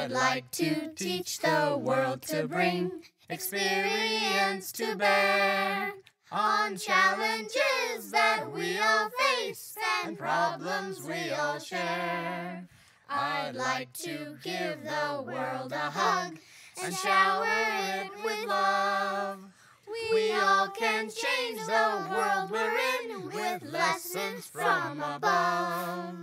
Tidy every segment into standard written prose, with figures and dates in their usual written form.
I'd like to teach the world to bring experience to bear on challenges that we all face and problems we all share. I'd like to give the world a hug and shower it with love. We all can change the world we're in with lessons from above.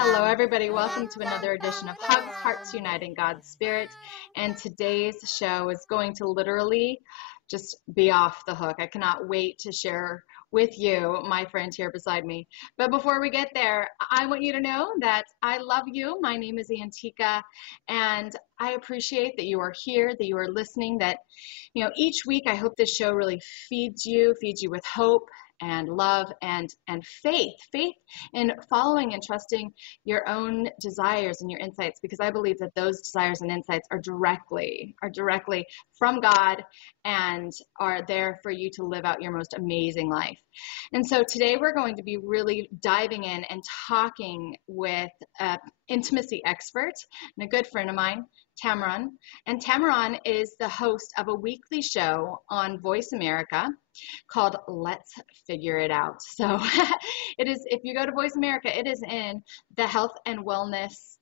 Hello, everybody. Welcome to another edition of HUGS, Hearts Unite in God's Spirit. And today's show is going to literally just be off the hook. I cannot wait to share with you, my friend here beside me. But before we get there, I want you to know that I love you. My name is Antiqua, and I appreciate that you are here, that you are listening, that, each week I hope this show really feeds you with hope and love and faith in following and trusting your own desires and your insights, because I believe that those desires and insights are directly from God and are there for you to live out your most amazing life. And so today we're going to be really diving in and talking with an intimacy expert and a good friend of mine, Tamaran. And Tamaran is the host of a weekly show on Voice America called Let's Figure It Out. So it is, if you go to Voice America, it is in the health and wellness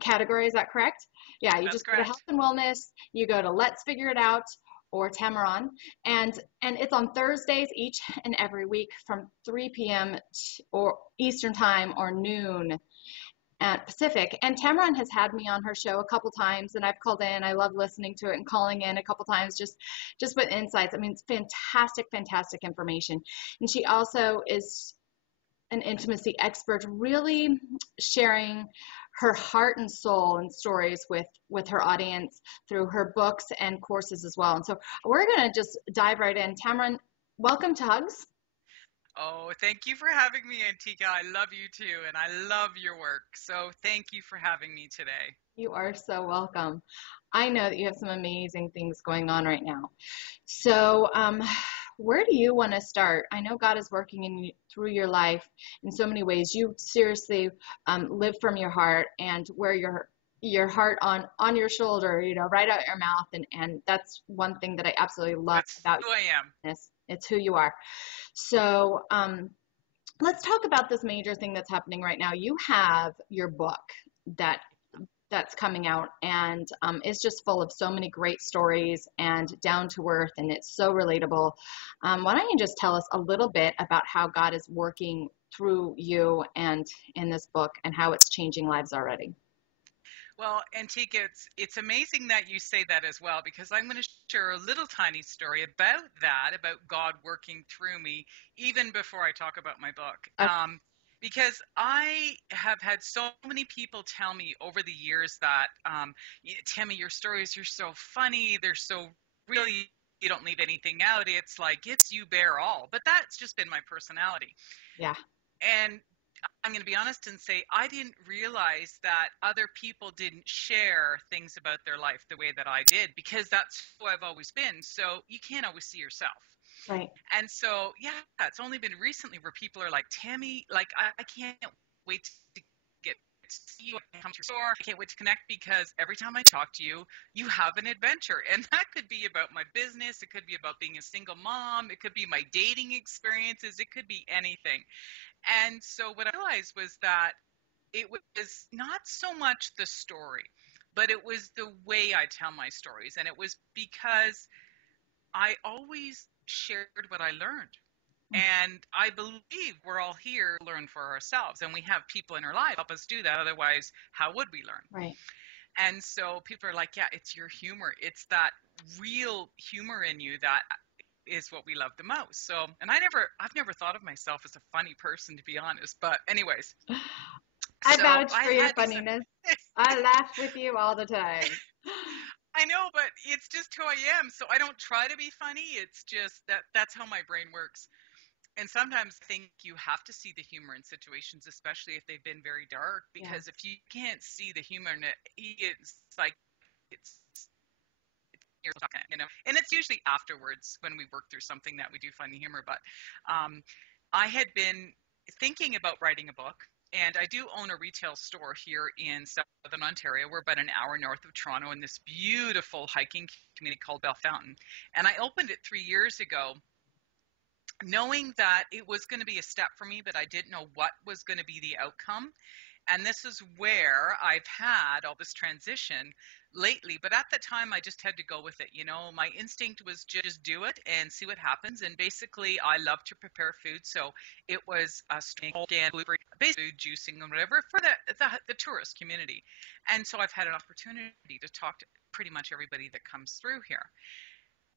category. Is that correct? Yeah, you That's just correct. go to health and wellness, you go to Let's Figure It Out or Tamaran, and it's on Thursdays each and every week from 3 p.m. or Eastern Time or noon at Pacific. And Tamaran has had me on her show a couple times, and I've called in. I love listening to it and calling in a couple times just with insights. I mean, it's fantastic information. And she also is an intimacy expert, really sharing her heart and soul and stories with her audience through her books and courses as well. And so we're going to just dive right in. Tamaran, welcome to HUGS. Oh, thank you for having me, Antiqua. I love you too, and I love your work. So thank you for having me today. You are so welcome. I know that you have some amazing things going on right now. So where do you want to start? I know God is working through your life in so many ways. You seriously live from your heart and wear your heart on your shoulder, right out your mouth. And that's one thing that I absolutely love about who I am. It's who you are. So let's talk about this major thing that's happening right now. You have your book that's coming out, and it's just full of so many great stories and down to earth, and it's so relatable. Why don't you just tell us a little bit about how God is working through you and in this book and how it's changing lives already? Well, Antiqua, it's amazing that you say that as well, because I'm going to share a little tiny story about God working through me, even before I talk about my book. Okay. Because I have had so many people tell me over the years that, Tammy, your stories are so funny, they're so real, you don't leave anything out. It's like, it's you bear all. But that's just been my personality. Yeah. And I'm going to be honest and say I didn't realize that other people didn't share things about their life the way that I did, because that's who I've always been. So you can't always see yourself. Right. And so, yeah, it's only been recently where people are like, Tammy, like, I can't wait to get to see you, come to your store. I can't wait to connect, because every time I talk to you, you have an adventure. And that could be about my business. It could be about being a single mom. It could be my dating experiences. It could be anything. And so what I realized was that it was not so much the story, but it was the way I tell my stories. And it was because I always shared what I learned. And I believe we're all here to learn for ourselves. And we have people in our life help us do that. Otherwise, how would we learn? Right. And so people are like, yeah, it's your humor. It's that real humor in you that is what we love the most. So, and I've never thought of myself as a funny person, to be honest. But anyways, I vouch for your funniness. I laugh with you all the time. I know, but it's just who I am. So I don't try to be funny. It's just that's how my brain works. And sometimes I think you have to see the humor in situations, especially if they've been very dark, because if you can't see the humor in it, it's like it's and it's usually afterwards when we work through something that we do find the humor. But I had been thinking about writing a book, And I do own a retail store here in Southern Ontario. We're about an hour north of Toronto in this beautiful hiking community called Bell Fountain. And I opened it 3 years ago, knowing that it was going to be a step for me, but I didn't know what was going to be the outcome. And this is where I've had all this transition lately. But at the time, I just had to go with it. You know, my instinct was just do it and see what happens. And basically, I love to prepare food. So it was a organic, blueberry based food juicing and whatever for the tourist community. And so I've had an opportunity to talk to pretty much everybody that comes through here.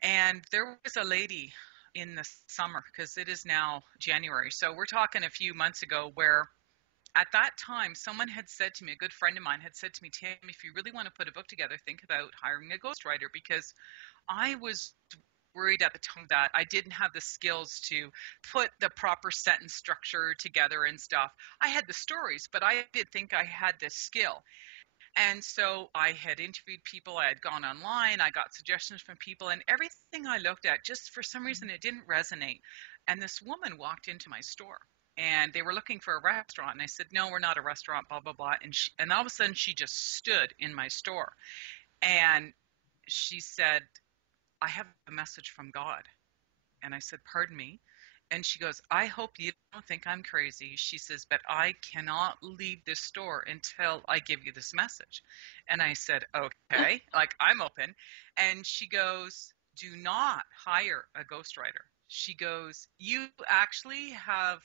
And there was a lady in the summer, because it is now January. So we're talking a few months ago, where at that time, someone had said to me, a good friend of mine had said to me, Tam, if you really want to put a book together, think about hiring a ghostwriter, because I was worried at the time that I didn't have the skills to put the proper sentence structure together and stuff. I had the stories, but I didn't think I had the skill. And so I had interviewed people, I had gone online, I got suggestions from people, and everything I looked at, just for some reason, it didn't resonate. And this woman walked into my store, and they were looking for a restaurant. And I said, no, we're not a restaurant, blah, blah, blah. And all of a sudden, she just stood in my store. And she said, I have a message from God. And I said, pardon me? And she goes, I hope you don't think I'm crazy. She says, but I cannot leave this store until I give you this message. And I said, okay, like I'm open. And she goes, do not hire a ghostwriter. She goes, you actually have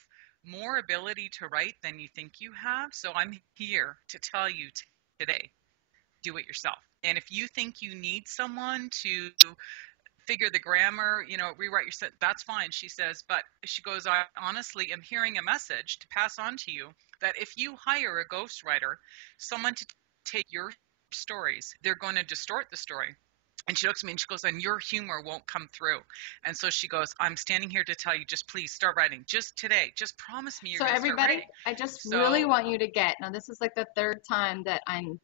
more ability to write than you think you have. So I'm here to tell you today, do it yourself. And if you think you need someone to figure the grammar, you know, rewrite your sentence, that's fine, she says. But she goes, I honestly am hearing a message to pass on to you that if you hire a ghostwriter, someone to take your stories, they're going to distort the story. And she looks at me and she goes, and your humor won't come through. And so she goes, I'm standing here to tell you, just please start writing. Just today. Just promise me you're going to start writing. So everybody, I just really want you to get, now this is like the third time that I'm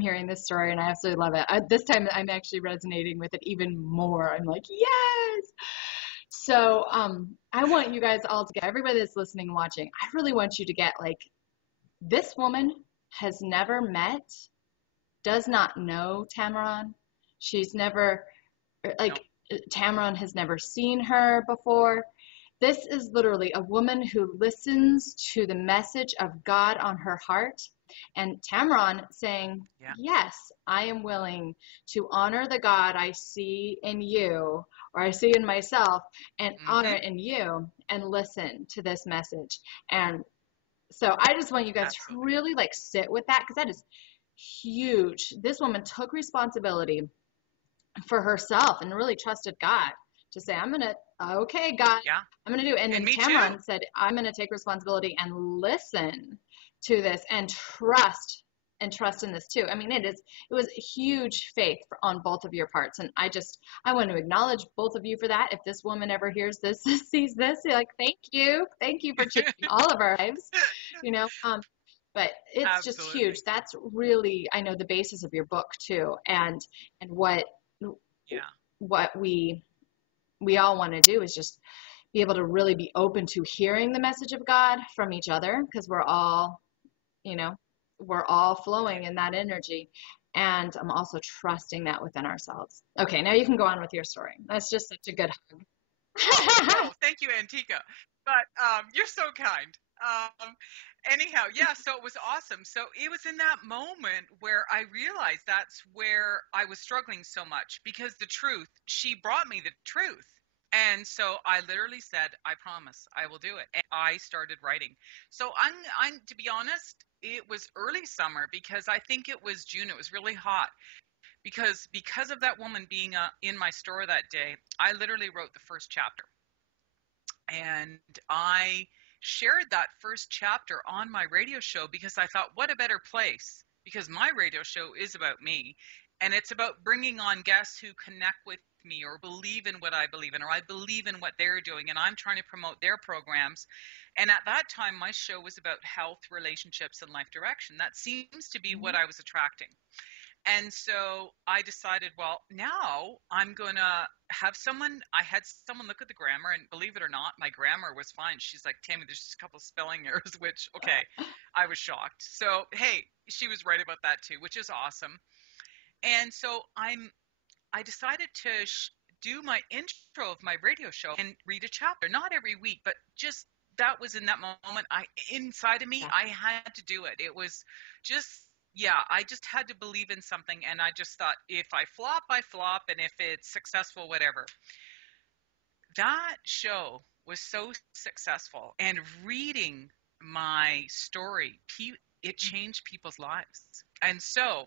hearing this story, and I absolutely love it. This time I'm actually resonating with it even more. I'm like, yes. So I want you guys all to get, everybody that's listening and watching, I really want you to get, like, this woman has never met, does not know Tamaran. She's never, like, Tamaran has never seen her before. This is literally a woman who listens to the message of God on her heart. And Tamaran saying, yes, I am willing to honor the God I see in you, or I see in myself, and honor it in you, and listen to this message. And so I just want you guys to really, like, sit with that, because that is huge. This woman took responsibility for herself and really trusted God to say, I'm going to, okay, God, I'm going to do it. And then Tamaran said, I'm going to take responsibility and listen to this and trust in this too. I mean, it was huge faith on both of your parts. And I want to acknowledge both of you for that. If this woman ever hears this, sees this, you're like, thank you for changing all of our lives, you know, but it's just huge. That's really, I know, the basis of your book too. And what we all want to do is just be able to really be open to hearing the message of God from each other, because we're all, you know, we're all flowing in that energy. And I'm also trusting that within ourselves. Okay, now you can go on with your story. That's just such a good hug. Oh, thank you, Antiqua. But you're so kind. Anyhow, so it was awesome. So it was in that moment where I realized that's where I was struggling so much, because the truth, she brought me the truth. And so I literally said, I promise I will do it. And I started writing. So I'm to be honest, it was early summer, because I think it was June. It was really hot. Because of that woman being in my store that day, I literally wrote the first chapter. And I shared that first chapter on my radio show, because I thought, what a better place, because my radio show is about me, and it's about bringing on guests who connect with me or believe in what I believe in, or I believe in what they're doing, and I'm trying to promote their programs. And at that time, my show was about health, relationships, and life direction. That seems to be what I was attracting. And so I decided, well, now I'm going to I had someone look at the grammar, and believe it or not, my grammar was fine. She's like, Tammy, there's just a couple spelling errors, which, okay, I was shocked. So, hey, she was right about that too, which is awesome. And so I decided to do my intro of my radio show and read a chapter, not every week, but just that was in that moment. Inside of me, I had to do it. It was just, yeah, I just had to believe in something. And I just thought, if I flop, I flop. And if it's successful, whatever. That show was so successful. And reading my story, it changed people's lives. And so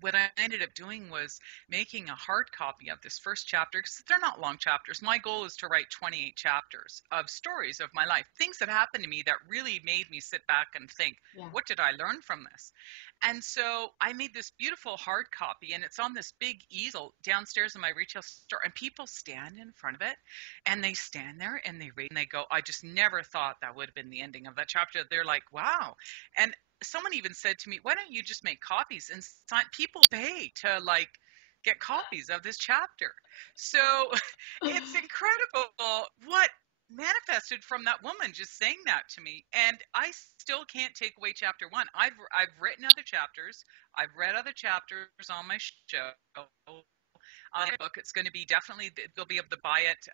what I ended up doing was making a hard copy of this first chapter, because they're not long chapters. My goal is to write 28 chapters of stories of my life, things that happened to me that really made me sit back and think, what did I learn from this? And so I made this beautiful hard copy, and it's on this big easel downstairs in my retail store, and people stand in front of it, and they stand there and they read and they go, I just never thought that would have been the ending of that chapter. They're like, wow. And someone even said to me, why don't you just make copies and people pay to like get copies of this chapter? So it's incredible what manifested from that woman just saying that to me. And I still can't take away chapter one. I've written other chapters. I've read other chapters on my show. On the book, it's going to be definitely, they'll be able to buy it.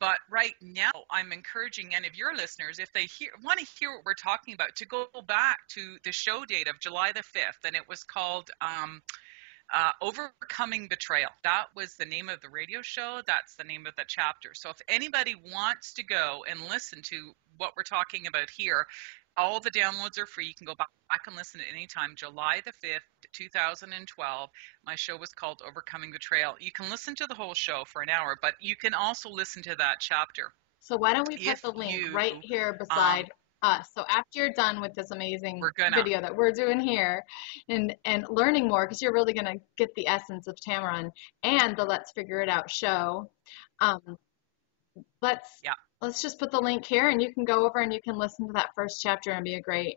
But right now, I'm encouraging any of your listeners, if they want to hear what we're talking about, to go back to the show date of July the 5th, and it was called Overcoming Betrayal. That was the name of the radio show. That's the name of the chapter. So if anybody wants to go and listen to what we're talking about here, all the downloads are free. You can go back and listen at any time. July the 5th, 2012. My show was called Overcoming Betrayal. You can listen to the whole show for an hour, but you can also listen to that chapter. So why don't we put the link right here beside us? So after you're done with this amazing video that we're doing here and learning more, because you're really going to get the essence of Tamarin and the Let's Figure It Out show, let's just put the link here, and you can go over and you can listen to that first chapter and be a great,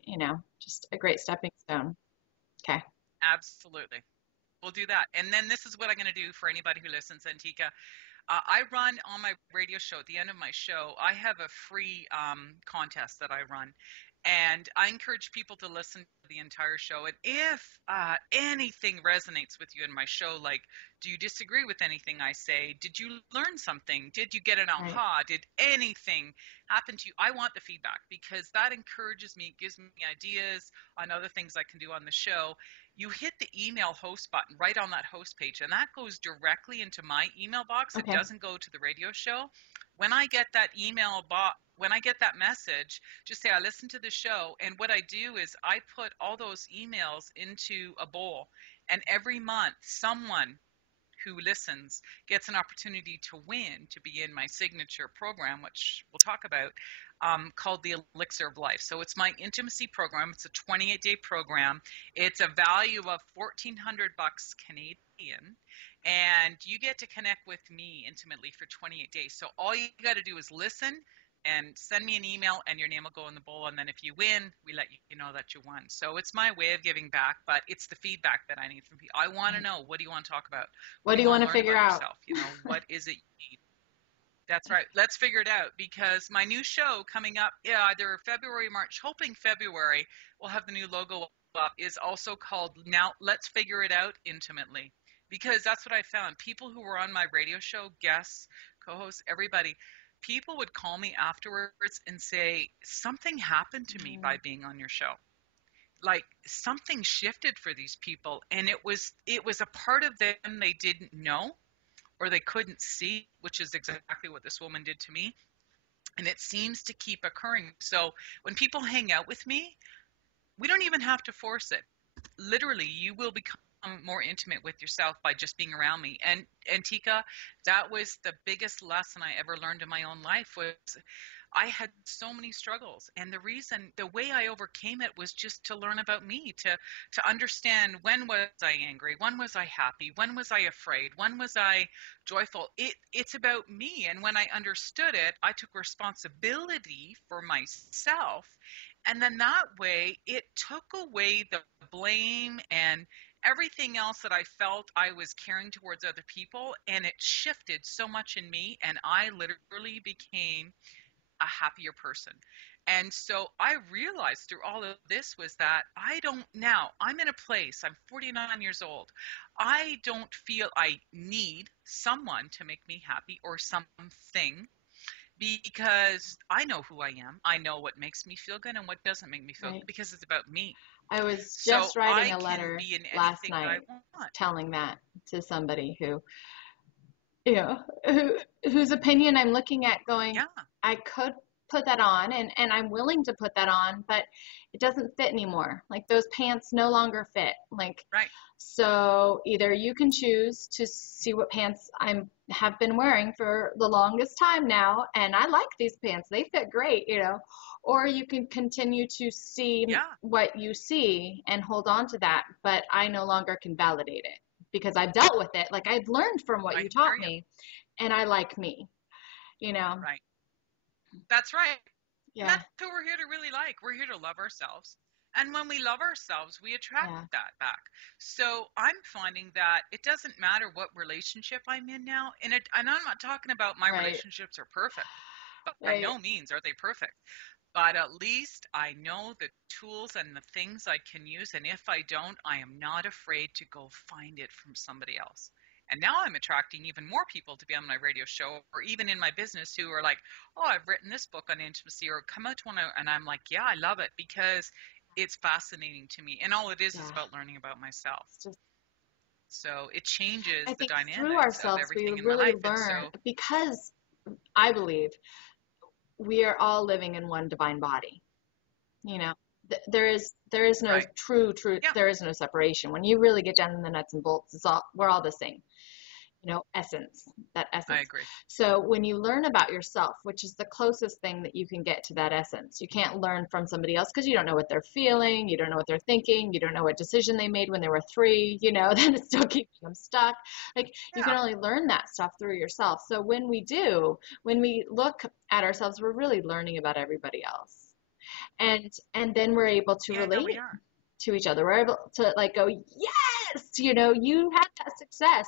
just a great stepping stone. Okay. Absolutely. We'll do that. And then this is what I'm going to do for anybody who listens, Antiqua. I run on my radio show, at the end of my show, I have a free contest that I run. And I encourage people to listen to the entire show. And if anything resonates with you in my show, like, do you disagree with anything I say? Did you learn something? Did you get an aha? Did anything happen to you? I want the feedback, because that encourages me, gives me ideas on other things I can do on the show. You hit the email host button right on that host page, and that goes directly into my email box. Okay. It doesn't go to the radio show. When I get that when I get that message, just say I listened to the show, and what I do is I put all those emails into a bowl, and every month someone who listens gets an opportunity to win, to be in my signature program, which we'll talk about, called the Elixir of Life. So it's my intimacy program. It's a 28-day program. It's a value of $1,400 Canadian, and you get to connect with me intimately for 28 days. So all you got to do is listen and send me an email, and your name will go in the bowl. And then if you win, we let you know that you won. So it's my way of giving back, but it's the feedback that I need from people. I want to know, what do you want to talk about? What do you want to figure out? Yourself? What is it you need? That's right. Let's figure it out, because my new show coming up, either February, March, hoping February, we'll have the new logo up, is also called Now Let's Figure It Out Intimately. Because that's what I found. People who were on my radio show, guests, co-hosts, everybody, people would call me afterwards and say, something happened to me by being on your show. Like, something shifted for these people, and it was a part of them they didn't know or they couldn't see, which is exactly what this woman did to me. And it seems to keep occurring. So when people hang out with me, we don't even have to force it. Literally, you will become more intimate with yourself by just being around me. And Antiqua, that was the biggest lesson I ever learned in my own life. Was I had so many struggles, and the way I overcame it was just to learn about me, to understand, when was I angry, when was I happy, when was I afraid, when was I joyful. It's about me, and when I understood it, I took responsibility for myself. And then that way, it took away the blame and everything else that I felt I was carrying towards other people, and it shifted so much in me, and I literally became a happier person. And so I realized through all of this was that I'm in a place, I'm 49 years old. I don't feel I need someone to make me happy or something, because I know who I am. I know what makes me feel good and what doesn't make me feel Right. good, because it's about me. I was So just writing I a can letter be in last anything that I night want. telling that to somebody who, you know, whose opinion I'm looking at going, Yeah, I could put that on and I'm willing to put that on, but it doesn't fit anymore. Like those pants no longer fit. Like, right. so either you can choose to see what pants have been wearing for the longest time now, and I like these pants. They fit great, or you can continue to see Yeah, what you see and hold on to that, but I no longer can validate it because I've dealt with it. Like I've learned from what I you hear taught you. me, and I like me, you know. Right. That's right. And Yeah, that's who we're here to really like. We're here to love ourselves. And when we love ourselves, we attract yeah, that back. So I'm finding that it doesn't matter what relationship I'm in now. And I'm not talking about my right, relationships are perfect. But by right. no means are they perfect. But at least I know the tools and the things I can use. And if I don't, I am not afraid to go find it from somebody else. And now I'm attracting even more people to be on my radio show or even in my business who are like, oh, I've written this book on intimacy or come out to one. And I'm like, yeah, I love it because it's fascinating to me. And all it is Yeah, about learning about myself. it's just, So it changes I the think through dynamics of ourselves, we everything in my really life. And learn so, because I believe we are all living in one divine body. You know, there is no right. true, Yeah, there is no separation. When you really get down in the nuts and bolts, we're all the same. Essence, that I essence. agree. So when you learn about yourself, which is the closest thing that you can get to that essence, you can't learn from somebody else because you don't know what they're feeling, you don't know what they're thinking, you don't know what decision they made when they were 3, then it's still keeping them stuck. Like you can Yeah, only learn that stuff through yourself. So when we look at ourselves, we're really learning about everybody else. And then we're able to yeah, we relate are. to each other. We're able to like go, yes, you had that success.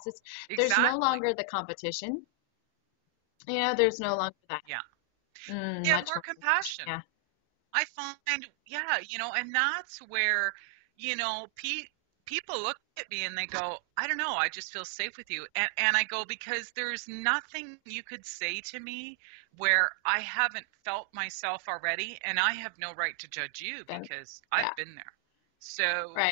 There's no Exactly. longer the competition. There's no longer that. Yeah. They have Much more more. compassion. Yeah. I find, yeah, and that's where, you know, people look at me and they go, I don't know, I just feel safe with you. And I go, because there's nothing you could say to me where I haven't felt myself already, and I have no right to judge you Then because yeah. I've been there. So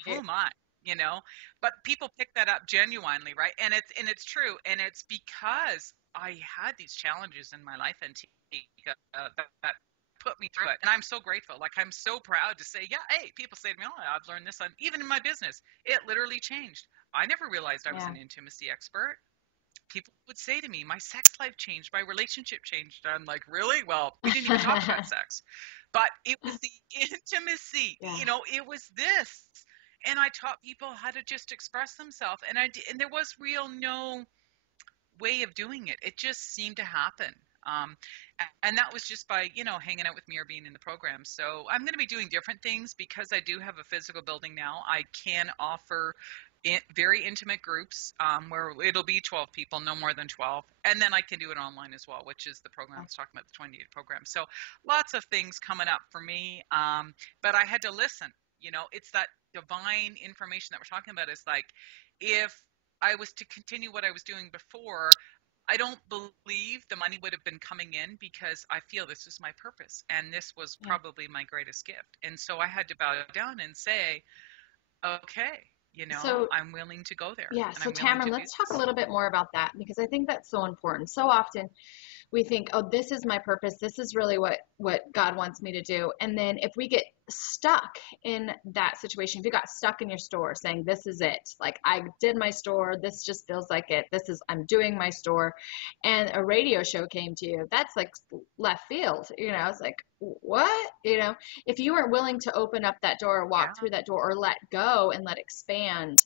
who Right. am I? You know, but people pick that up genuinely, right? And it's true, and it's because I had these challenges in my life, and that put me through it. And I'm so grateful. Like, I'm so proud to say, yeah, hey, people say to me, oh, I've learned this on, even in my business, it literally changed. I never realized I was Yeah. an intimacy expert. People would say to me, my sex life changed, my relationship changed. I'm like, really? Well, we didn't even talk about sex. But it was the intimacy, Yeah. it was this. And I taught people how to just express themselves. And there was no way of doing it. It just seemed to happen. Um, and that was just by, hanging out with me or being in the program. So I'm going to be doing different things because I do have a physical building now. I can offer very intimate groups where it'll be 12 people, no more than 12. And then I can do it online as well, which is the program I was talking about, the 28 program. So lots of things coming up for me. But I had to listen. It's that divine information that we're talking about. Is like, if I was to continue what I was doing before, I don't believe the money would have been coming in, because I feel this is my purpose and this was Yeah. probably my greatest gift. And so I had to bow down and say, okay, So I'm willing to go there yeah, and so I'm willing Tamara, to do let's talk a this. little bit more about that because I think that's so important. So often we think, oh, this is my purpose. This is really what God wants me to do. And then if we get stuck in that situation, if you got stuck in your store saying, this is it, like I did my store, this just feels like it. I'm doing my store. And a radio show came to you, that's like left field. It's like, what? If you weren't willing to open up that door or walk Yeah. through that door or let go and let expand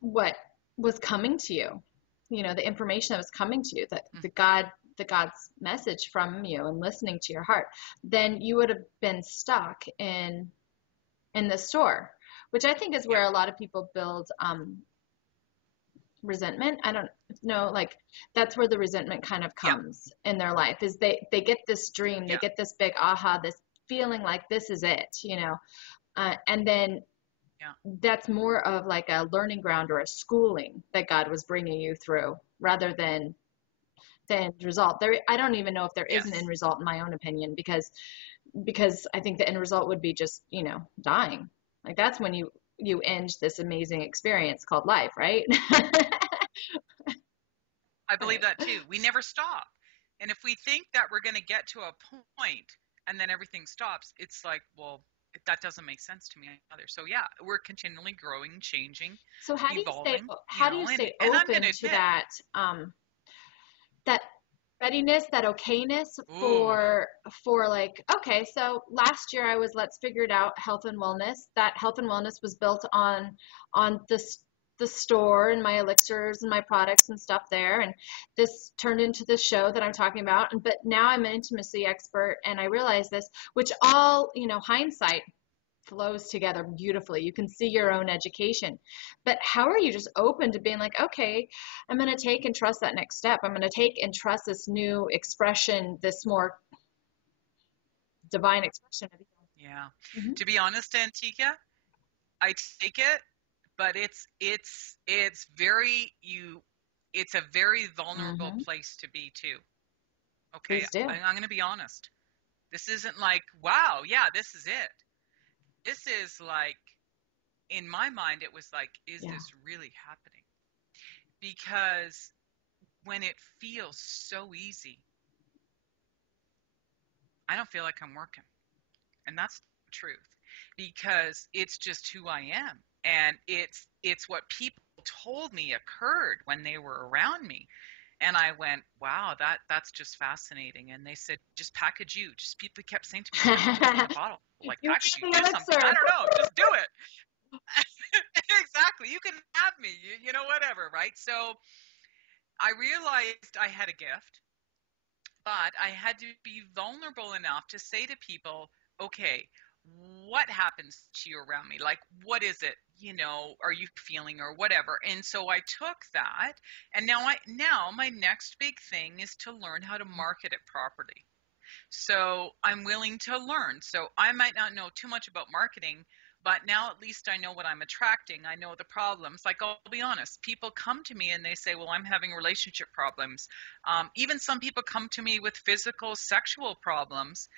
what was coming to you, the information that was coming to you, that the God's message from you and listening to your heart, then you would have been stuck in the store, which I think is where a lot of people build resentment. I don't know, like that's where the resentment kind of comes in their life, is they get this dream, they get this big aha, this feeling like this is it, and then that's more of like a learning ground or a schooling that God was bringing you through rather than the end result. I don't even know if there is an end result in my own opinion, because I think the end result would be just, dying. Like that's when you end this amazing experience called life, right? I believe that too. We never stop. And if we think that we're going to get to a point and then everything stops, it's like, well, that doesn't make sense to me either. So yeah, we're continually growing, changing, so how evolving. Do you stay open to that that readiness, that okayness for like, okay, so last year I was, let's figure it out, health and wellness. That health and wellness was built on the store and my elixirs and my products and stuff there, and this turned into the show that I'm talking about. But now I'm an intimacy expert, and I realize this, which all, hindsight flows together beautifully. You can see your own education. But how are you just open to being like, okay, I'm going to take and trust that next step. I'm going to take and trust this new expression, this more divine expression of you. Yeah. Mm-hmm. To be honest, Antiqua, I take it, but it's a very vulnerable place to be too. Okay. I'm going to be honest. This isn't like, wow, yeah, this is it. This is like, in my mind, it was like, is this really happening? Because when it feels so easy, I don't feel like I'm working. And that's the truth, because it's just who I am. And it's what people told me occurred when they were around me. And I went, wow, that's just fascinating. And they said, just package you. Just people kept saying to me, just in a bottle. Like, package you, do something. I don't know, just do it. Exactly. You can have me, whatever, right? So I realized I had a gift, but I had to be vulnerable enough to say to people, okay, what happens to you around me? Like, what is it, are you feeling or whatever? And so I took that, and now my next big thing is to learn how to market it properly. So I'm willing to learn. So I might not know too much about marketing, but now at least I know what I'm attracting. I know the problems. Like, I'll be honest, people come to me and they say, well, I'm having relationship problems. Even some people come to me with physical, sexual problems.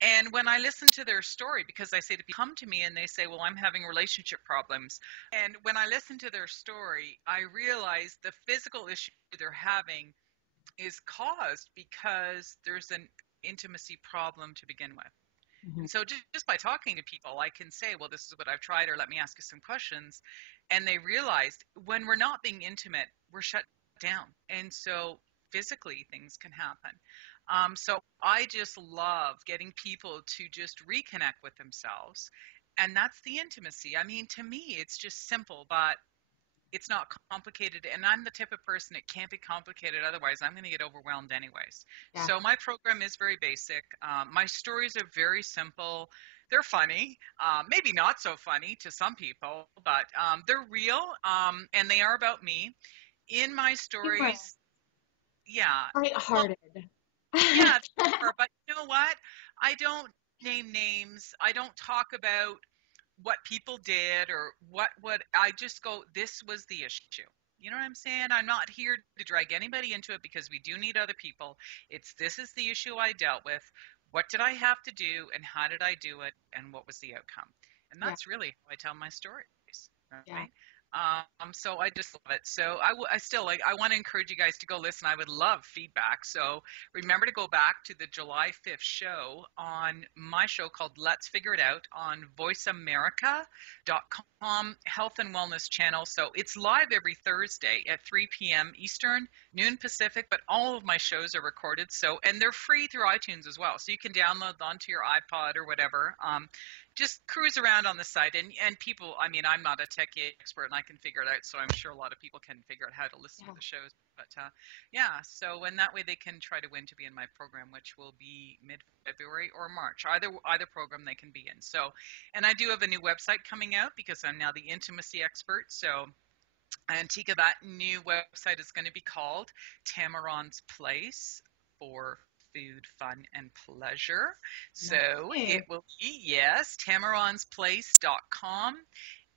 And when I listen to their story, because I say to people, come to me and they say, well, I'm having relationship problems. And when I listen to their story, I realize the physical issue they're having is caused because there's an intimacy problem to begin with. Mm-hmm. And so just by talking to people, I can say, well, this is what I've tried, or let me ask you some questions. And they realized when we're not being intimate, we're shut down. And so physically things can happen. So I just love getting people to just reconnect with themselves. And that's the intimacy. I mean, to me, it's just simple, but it's not complicated. And I'm the type of person, it can't be complicated. Otherwise, I'm going to get overwhelmed anyways. Yeah. So my program is very basic. My stories are very simple. They're funny, maybe not so funny to some people, but they're real, and they are about me. In my stories, lighthearted. Yeah, sure. But you know what? I don't name names. I don't talk about what people did or what I just go, this was the issue. You know what I'm saying? I'm not here to drag anybody into it, because we do need other people. This is the issue I dealt with. What did I have to do, and how did I do it, and what was the outcome? And that's really how I tell my stories. Right? Yeah. So I just love it. So I want to encourage you guys to go listen. I would love feedback. So remember to go back to the July 5th show on my show called Let's Figure It Out on voiceamerica.com health and wellness channel. So it's live every Thursday at 3 p.m. Eastern, noon Pacific, but all of my shows are recorded. So, and they're free through iTunes as well. So you can download onto your iPod or whatever. Just cruise around on the site, and people, I mean, I'm not a techie expert and I can figure it out. So I'm sure a lot of people can figure out how to listen to the shows. But yeah, so and that way they can try to win to be in my program, which will be mid-February or March. Either program they can be in. So, and I do have a new website coming out because I'm now the intimacy expert. So Antiqua, that new website is going to be called Tamaron's Place for Food, Fun, and Pleasure. So it will be, yes, tamaronsplace.com.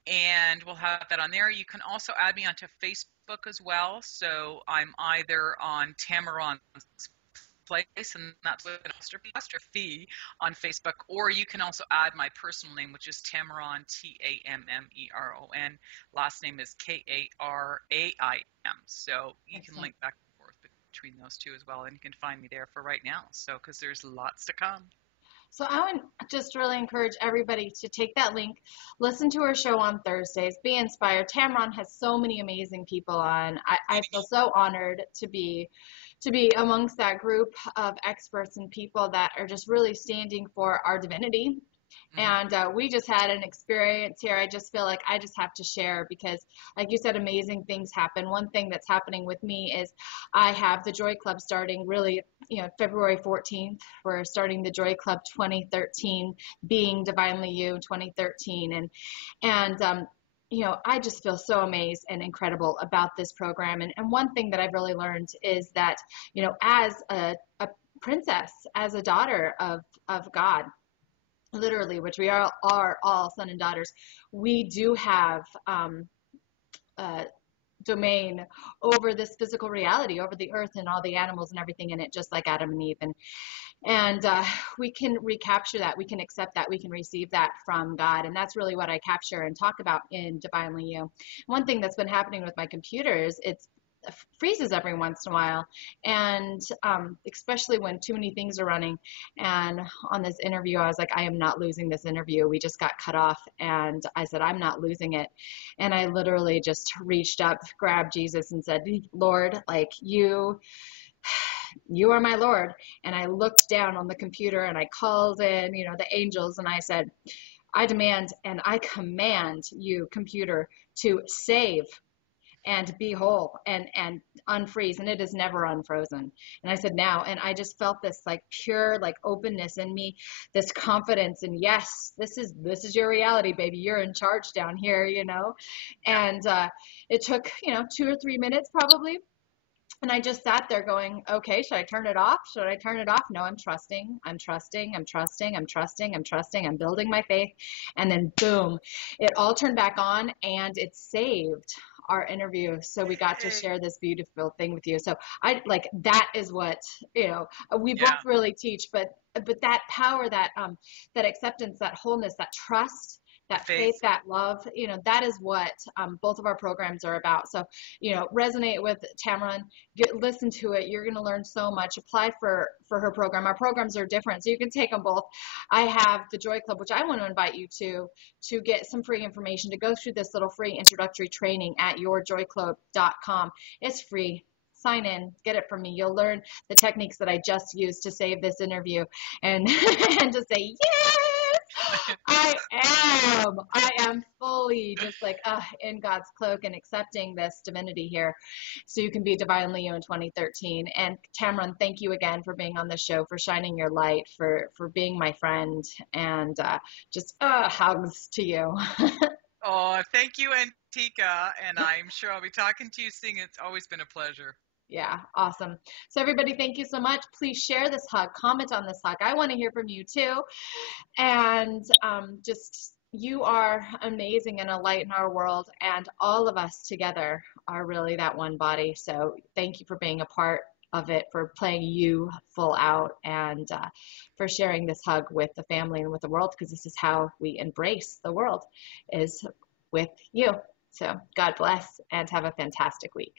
And we'll have that on there. You can also add me onto Facebook as well. So I'm either on Tamaron's Place, and that's with an apostrophe on Facebook, or you can also add my personal name, which is Tamaron, Tammeron. Last name is Karaim. So you can link back and forth between those two as well, and you can find me there for right now. So because there's lots to come. So I would just really encourage everybody to take that link, listen to her show on Thursdays, be inspired. Tamaron has so many amazing people on. I feel so honored to be amongst that group of experts and people that are just really standing for our divinity. And we just had an experience here. I just feel like I just have to share because, like you said, amazing things happen. One thing that's happening with me is I have the Joy Club starting really, February 14th. We're starting the Joy Club 2013, Being Divinely You 2013. And I just feel so amazed and incredible about this program. And one thing that I've really learned is that, as a princess, as a daughter of God, literally, which we are all son and daughters, we do have domain over this physical reality, over the earth and all the animals and everything in it, just like Adam and Eve. And we can recapture that. We can accept that. We can receive that from God. And that's really what I capture and talk about in Divinely You. One thing that's been happening with my computers, it freezes every once in a while, and especially when too many things are running. And on this interview, I was like, I am not losing this interview. We just got cut off, and I said, I'm not losing it. And I literally just reached up, grabbed Jesus, and said, Lord, like you are my Lord. And I looked down on the computer and I called in, the angels, and I said, I demand and I command you, computer, to save and be whole and unfreeze, and it is never unfrozen. And I said, now, and I just felt this like pure like openness in me, this confidence, and yes, this is your reality, baby. You're in charge down here, And it took 2 or 3 minutes probably. And I just sat there going, okay, should I turn it off? Should I turn it off? No, I'm trusting. I'm building my faith. And then boom, it all turned back on, and it saved our interview. So we got to share this beautiful thing with you. So that is what, we both really teach, but that power, that acceptance, that wholeness, that trust, that faith, that love, that is what both of our programs are about. So, resonate with Tamaron, listen to it. You're going to learn so much. Apply for her program. Our programs are different, so you can take them both. I have the Joy Club, which I want to invite you to get some free information, to go through this little free introductory training at yourjoyclub.com. It's free. Sign in, get it from me. You'll learn the techniques that I just used to save this interview, and to say, yes, I am fully just like in God's cloak and accepting this divinity here, so you can be divinely you in 2013. And Tamaron, thank you again for being on the show, for shining your light, for being my friend, and just hugs to you. Oh, thank you, Antiqua, and I'm sure I'll be talking to you soon. It's always been a pleasure. Yeah, awesome. So everybody, thank you so much. Please share this hug, comment on this hug. I want to hear from you too. And just, you are amazing and a light in our world, and all of us together are really that one body. So thank you for being a part of it, for playing you full out, and for sharing this hug with the family and with the world, because this is how we embrace the world, is with you. So God bless, and have a fantastic week.